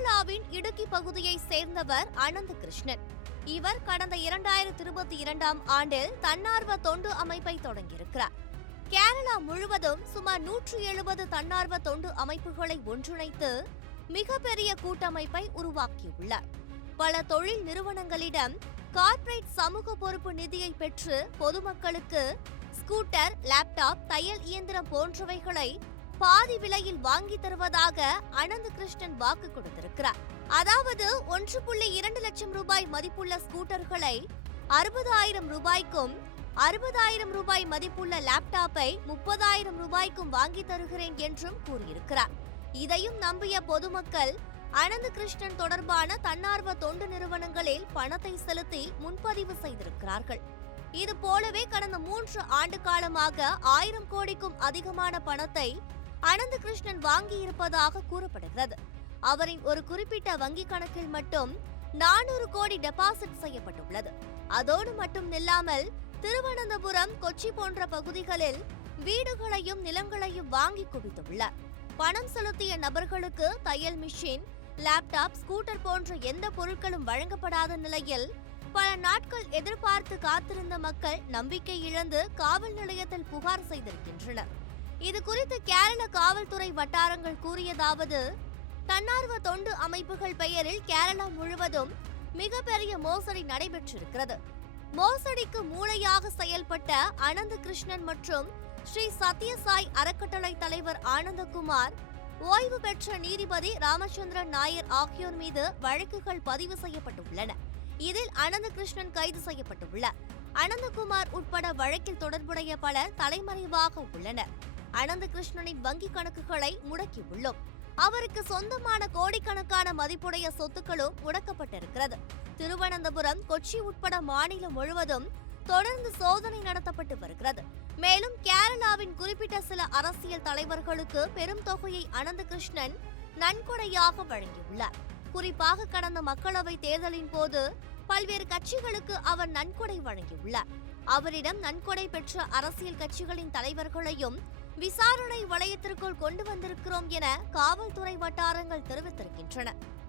கேரளாவின் இடுக்கி பகுதியை சேர்ந்தவர் அனந்த் கிருஷ்ணன். இவர் கடந்த 2022ஆம் ஆண்டில் தன்னார்வ தொண்டு அமைப்பை தொடங்கியிருக்கிறார். கேரளா முழுவதும் சுமார் 170 தன்னார்வ தொண்டு அமைப்புகளை ஒன்றிணைத்து மிகப்பெரிய கூட்டமைப்பை உருவாக்கியுள்ளார். பல தொழில் நிறுவனங்களிடம் கார்ப்பரேட் சமூக பொறுப்பு நிதியை பெற்று பொதுமக்களுக்கு ஸ்கூட்டர், லேப்டாப், தையல் இயந்திரம் போன்றவைகளை பாதி விலையில் வாங்கி தருவதாக அனந்த் கிருஷ்ணன் வாக்கு கொடுத்திருக்கிறார். அதாவது 1.2 லட்சம் ரூபாய் மதிப்புள்ள ஸ்கூட்டர்களை 60,000 ரூபாய்க்கும், 60,000 ரூபாய் மதிப்புள்ள லேப்டாப்பை 30,000 ரூபாய்க்கும் வாங்கி தருகிறேன் என்றும் கூறியிருக்கிறார். இதையும் நம்பிய பொதுமக்கள் அனந்த் கிருஷ்ணன் தொடர்பான தன்னார்வ தொண்டு நிறுவனங்களில் பணத்தை செலுத்தி முன்பதிவு செய்திருக்கிறார்கள். இது போலவே கடந்த 3 ஆண்டு காலமாக 1000 கோடிக்கும் அதிகமான பணத்தை அனந்த் கிருஷ்ணன் வாங்கியிருப்பதாக கூறப்படுகிறது. அவரின் ஒரு குறிப்பிட்ட வங்கி கணக்கில் மட்டும் 400 கோடி டெபாசிட் செய்யப்பட்டுள்ளது. அதோடு மட்டும் நில்லாமல் திருவனந்தபுரம், கொச்சி போன்ற பகுதிகளில் வீடுகளையும் நிலங்களையும் வாங்கி குவித்துள்ளார். பணம் செலுத்திய நபர்களுக்கு தையல் மிஷின், லேப்டாப், ஸ்கூட்டர் போன்ற எந்த பொருட்களும் வழங்கப்படாத நிலையில் பல நாட்கள் எதிர்பார்த்து காத்திருந்த மக்கள் நம்பிக்கை இழந்து காவல் நிலையத்தில் புகார் செய்திருக்கின்றனர். இது குறித்து கேரள காவல்துறை வட்டாரங்கள் கூறியதாவது: தன்னார்வ தொண்டு அமைப்புகள் பெயரில் கேரளா முழுவதும் மிகப்பெரிய மோசடி நடைபெற்றிருக்கிறது. மோசடிக்கு மூளையாக செயல்பட்ட அனந்த் கிருஷ்ணன் மற்றும் ஸ்ரீ சத்யசாய் அறக்கட்டளை தலைவர் ஆனந்தகுமார், ஓய்வு பெற்ற நீதிபதி ராமச்சந்திரன் நாயர் ஆகியோர் மீது வழக்குகள் பதிவு செய்யப்பட்டுள்ளன. இதில் அனந்த் கிருஷ்ணன் கைது செய்யப்பட்டுள்ளார். அனந்தகுமார் உட்பட வழக்கில் தொடர்புடைய பலர் தலைமறைவாக உள்ளனர். அனந்த் கிருஷ்ணனின் வங்கி கணக்குகளை முடக்கியுள்ளோம். அவருக்கு சொந்தமான கோடிக்கணக்கான மதிப்புடைய சொத்துக்களும் முடக்கப்பட்டிருக்கிறது. திருவனந்தபுரம், கொச்சி உட்பட மாநிலம் முழுவதும் தொடர்ந்து சோதனை நடத்தப்பட்டு வருகிறது. மேலும் கேரளாவின் குறிப்பிட்ட சில அரசியல் தலைவர்களுக்கு பெரும் தொகையை அனந்த் கிருஷ்ணன் நன்கொடையாக வழங்கியுள்ளார். குறிப்பாக கடந்த மக்களவை தேர்தலின் போது பல்வேறு கட்சிகளுக்கு அவர் நன்கொடை வழங்கியுள்ளார். அவரிடம் நன்கொடை பெற்ற அரசியல் கட்சிகளின் தலைவர்களையும் விசாரணை வளையத்திற்குள் கொண்டு வந்திருக்கிறோம் என காவல்துறை வட்டாரங்கள் தெரிவித்திருக்கின்றன.